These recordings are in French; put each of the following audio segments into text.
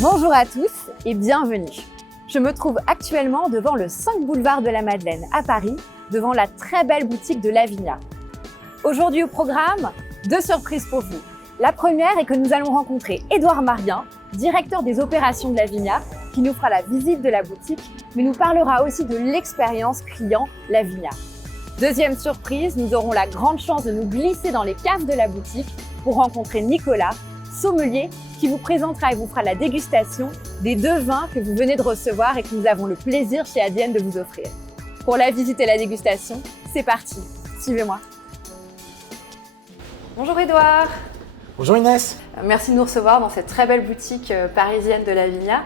Bonjour à tous et bienvenue. Je me trouve actuellement devant le 5 boulevard de la Madeleine à Paris, devant la très belle boutique de Lavinia. Aujourd'hui au programme, 2 surprises pour vous. La première est que nous allons rencontrer Édouard Marien, directeur des opérations de Lavinia, qui nous fera la visite de la boutique, mais nous parlera aussi de l'expérience client Lavinia. Deuxième surprise, nous aurons la grande chance de nous glisser dans les caves de la boutique pour rencontrer Nicolas, sommelier, qui vous présentera et vous fera la dégustation des 2 vins que vous venez de recevoir et que nous avons le plaisir chez Adienne de vous offrir. Pour la visite et la dégustation, c'est parti, suivez-moi. Bonjour Édouard. Bonjour Inès. Merci de nous recevoir dans cette très belle boutique parisienne de Lavinia.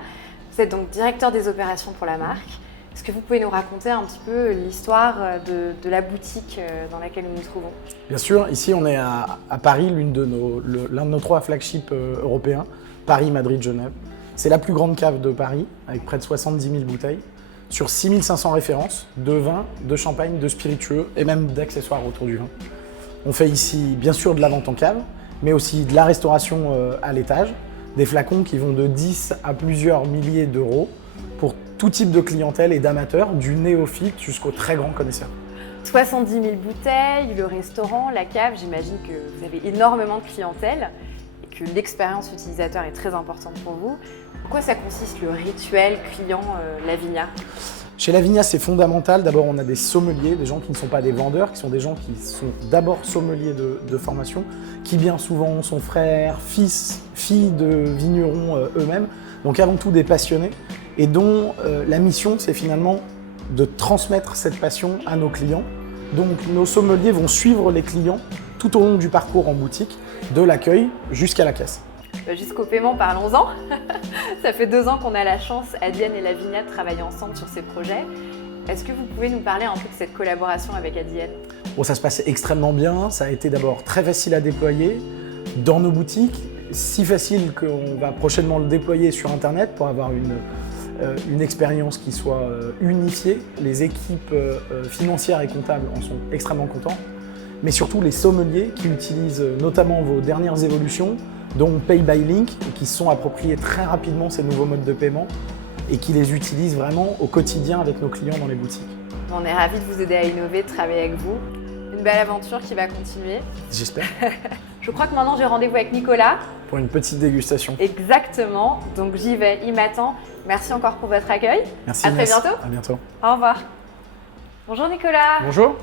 Vous êtes donc directeur des opérations pour la marque. Est-ce que vous pouvez nous raconter un petit peu l'histoire de la boutique dans laquelle nous nous trouvons? Bien sûr, ici on est à Paris, l'un de nos 3 flagships européens, Paris, Madrid, Genève. C'est la plus grande cave de Paris, avec près de 70 000 bouteilles, sur 6 500 références de vin, de champagne, de spiritueux et même d'accessoires autour du vin. On fait ici bien sûr de la vente en cave, mais aussi de la restauration à l'étage, des flacons qui vont de 10 à plusieurs milliers d'euros pour tout type de clientèle et d'amateurs, du néophyte jusqu'aux très grands connaisseurs. 70 000 bouteilles, le restaurant, la cave, j'imagine que vous avez énormément de clientèle et que l'expérience utilisateur est très importante pour vous. En quoi ça consiste le rituel client Lavinia? Chez Lavinia, c'est fondamental. D'abord, on a des sommeliers, des gens qui ne sont pas des vendeurs, qui sont des gens qui sont d'abord sommeliers de formation, qui bien souvent sont frères, fils, filles de vignerons eux-mêmes, donc avant tout des passionnés, et dont la mission, c'est finalement de transmettre cette passion à nos clients. Donc nos sommeliers vont suivre les clients tout au long du parcours en boutique, de l'accueil jusqu'à la caisse. Jusqu'au paiement, parlons-en. Ça fait 2 ans qu'on a la chance, Adienne et Lavinia, de travailler ensemble sur ces projets. Est-ce que vous pouvez nous parler un peu de cette collaboration avec Adienne? Bon, ça se passe extrêmement bien. Ça a été d'abord très facile à déployer dans nos boutiques, si facile qu'on va prochainement le déployer sur Internet pour avoir une expérience qui soit unifiée. Les équipes financières et comptables en sont extrêmement contents, mais surtout les sommeliers qui utilisent notamment vos dernières évolutions, dont Pay by Link, qui se sont appropriés très rapidement ces nouveaux modes de paiement et qui les utilisent vraiment au quotidien avec nos clients dans les boutiques. On est ravis de vous aider à innover, de travailler avec vous. Une belle aventure qui va continuer. J'espère. Je crois que maintenant j'ai rendez-vous avec Nicolas. Pour une petite dégustation. Exactement, donc j'y vais, il m'attend. Merci encore pour votre accueil. Merci à Inès. très bientôt. À bientôt. Au revoir. Bonjour Nicolas. Bonjour,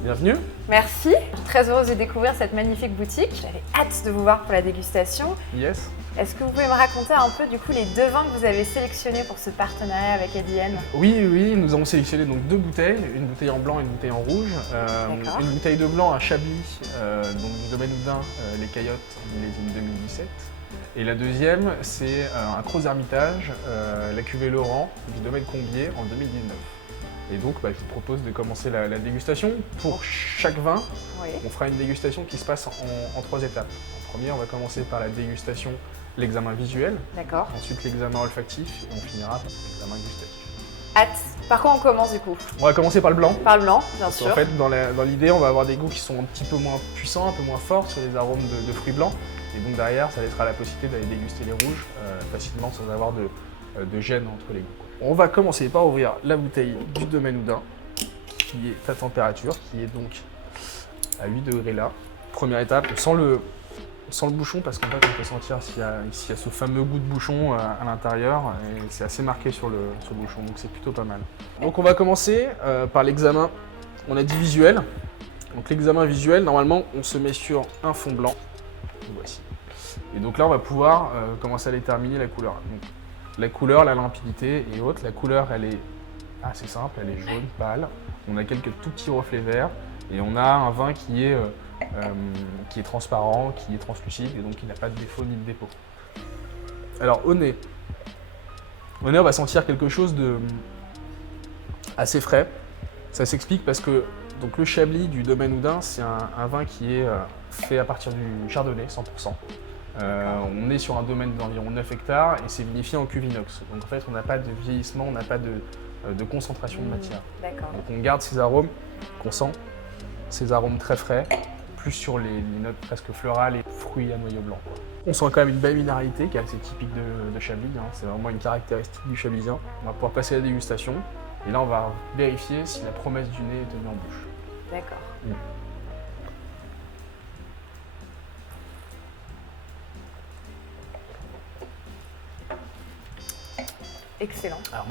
bienvenue. Merci. Très heureuse de découvrir cette magnifique boutique. J'avais hâte de vous voir pour la dégustation. Yes. Est-ce que vous pouvez me raconter un peu du coup les 2 vins que vous avez sélectionnés pour ce partenariat avec Adienne? Oui, nous avons sélectionné donc 2 bouteilles, une bouteille en blanc et une bouteille en rouge. D'accord. Une bouteille de blanc à Chablis, donc du domaine Houdin, les Caillottes, millésime 2017. Et la deuxième, c'est un Crozes Hermitage, la cuvée Laurent, du domaine Combier en 2019. Et donc, je vous propose de commencer la dégustation. Pour chaque vin, Oui. on fera une dégustation qui se passe en 3 étapes. En premier, on va commencer par la dégustation, l'examen visuel, D'accord. ensuite l'examen olfactif, et on finira par l'examen gustatif. Hâte. Par quoi on commence du coup? On va commencer par le blanc. Par le blanc, bien Parce sûr. qu'en fait, dans l'idée, on va avoir des goûts qui sont un petit peu moins puissants, un peu moins forts sur les arômes de fruits blancs. Et donc derrière, ça laissera la possibilité d'aller déguster les rouges facilement sans avoir de gêne entre les goûts. On va commencer par ouvrir la bouteille du domaine Houdin, qui est à température, qui est donc à 8 degrés là. Première étape, on sent le bouchon parce qu'en fait on peut sentir s'il y a ce fameux goût de bouchon à l'intérieur et c'est assez marqué sur le bouchon, donc c'est plutôt pas mal. Donc on va commencer par l'examen, on a dit visuel. Donc l'examen visuel, normalement on se met sur un fond blanc, voici. Et donc là on va pouvoir commencer à déterminer la couleur. Donc, la couleur, la limpidité et autres. La couleur elle est assez simple, elle est jaune, pâle. On a quelques tout petits reflets verts et on a un vin qui est transparent, qui est translucide et donc qui n'a pas de défaut ni de dépôt. Alors au nez, on va sentir quelque chose de assez frais. Ça s'explique parce que donc, le Chablis du domaine Houdin, c'est un vin qui est fait à partir du chardonnay 100%. On est sur un domaine d'environ 9 hectares et c'est vinifié en cuve inox. Donc en fait, on n'a pas de vieillissement, on n'a pas de concentration de matière. D'accord. Donc on garde ces arômes qu'on sent, ces arômes très frais, plus sur les notes presque florales et fruits à noyau blanc, quoi. On sent quand même une belle minéralité qui est assez typique de Chablis, hein. C'est vraiment une caractéristique du Chablisien. On va pouvoir passer à la dégustation et là on va vérifier si la promesse du nez est tenue en bouche. D'accord. Excellent. Alors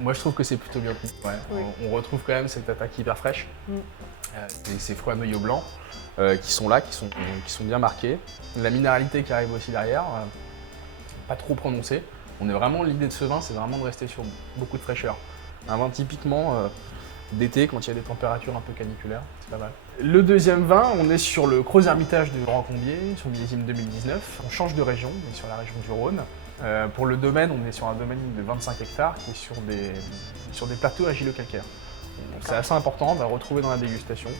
moi je trouve que c'est plutôt bien pris. Ouais, Oui. on retrouve quand même cette attaque hyper fraîche. Mm. Ces fruits à noyau blanc qui sont là, qui sont bien marqués. La minéralité qui arrive aussi derrière, pas trop prononcée. L'idée de ce vin, c'est vraiment de rester sur beaucoup de fraîcheur. Un vin typiquement d'été, quand il y a des températures un peu caniculaires, c'est pas mal. Le deuxième vin, on est sur le Creux Hermitage de Laurent Combier, sur le millésime 2019. On change de région, on est sur la région du Rhône. Pour le domaine, on est sur un domaine de 25 hectares qui est sur des plateaux argilo-calcaires. C'est assez important, on va le retrouver dans la dégustation.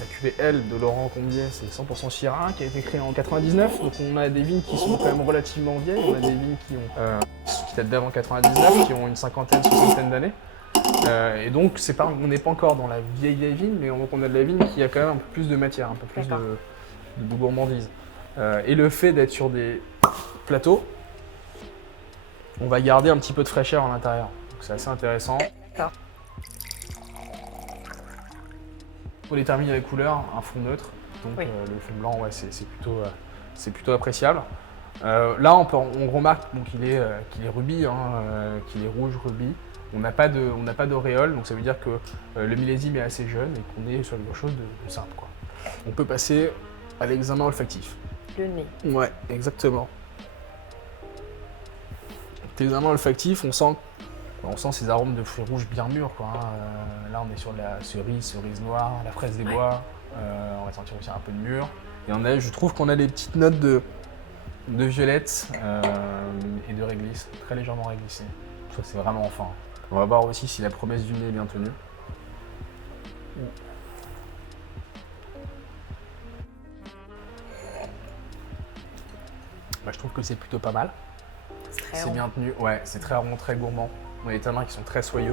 La cuvée L de Laurent Combier, c'est 100% Syrah, qui a été créé en 99. Donc on a des vignes qui sont quand même relativement vieilles. On a des vignes qui datent d'avant 99, qui ont une soixantaine d'années. Et donc on n'est pas encore dans la vieille vigne, mais on a de la vigne qui a quand même un peu plus de matière, un peu plus de gourmandise. Et le fait d'être sur des plateaux, on va garder un petit peu de fraîcheur à l'intérieur. Donc c'est assez intéressant. D'accord. Pour déterminer la couleur, un fond neutre. Donc Oui. le fond blanc, ouais, c'est plutôt appréciable. Là, on remarque qu'il est rubis, qu'il est rouge rubis. On n'a pas d'auréole, donc ça veut dire que le millésime est assez jeune et qu'on est sur quelque chose de simple, quoi. On peut passer à l'examen olfactif. Le nez. Ouais, exactement. L'examen olfactif, on sent ces arômes de fruits rouges bien mûrs, quoi, hein. Là, on est sur de la cerise noire, la fraise des bois. On va sentir aussi un peu de mûr. Et je trouve qu'on a des petites notes de violette et de réglisse, très légèrement réglissées. Ça, c'est vraiment fin. On va voir aussi si la promesse du nez est bien tenue. Bah, je trouve que c'est plutôt pas mal. C'est bien tenu, ouais, c'est très rond, très gourmand. On a des tanins qui sont très soyeux,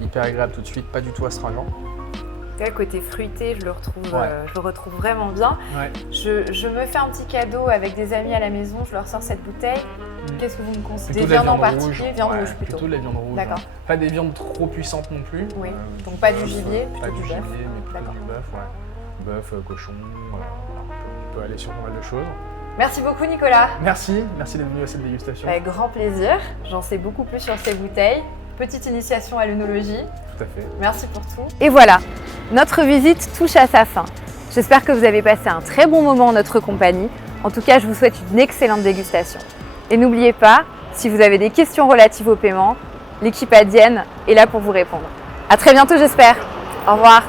hyper agréable tout de suite, pas du tout astringent. Le côté fruité, je le retrouve vraiment bien. Ouais. Je me fais un petit cadeau avec des amis à la maison, je leur sors cette bouteille. Qu'est-ce que vous me conseillez? Plutôt Des de la viandes en viande particulier? rouge. Viande Ouais, rouge plutôt. Plutôt de la viande rouge. D'accord. Pas des viandes trop puissantes non plus. Oui. Donc pas du gibier, pas plutôt du du gibier, bœuf. mais plutôt D'accord. du bœuf, ouais. Bœuf, cochon, on peut aller sur pas mal de choses. Merci beaucoup Nicolas. Merci d'être venu à cette dégustation. Avec grand plaisir. J'en sais beaucoup plus sur ces bouteilles. Petite initiation à l'œnologie. Tout à fait. Merci pour tout. Et voilà, notre visite touche à sa fin. J'espère que vous avez passé un très bon moment en notre compagnie. En tout cas, je vous souhaite une excellente dégustation. Et n'oubliez pas, si vous avez des questions relatives au paiement, l'équipe Adienne est là pour vous répondre. À très bientôt, j'espère. Au revoir.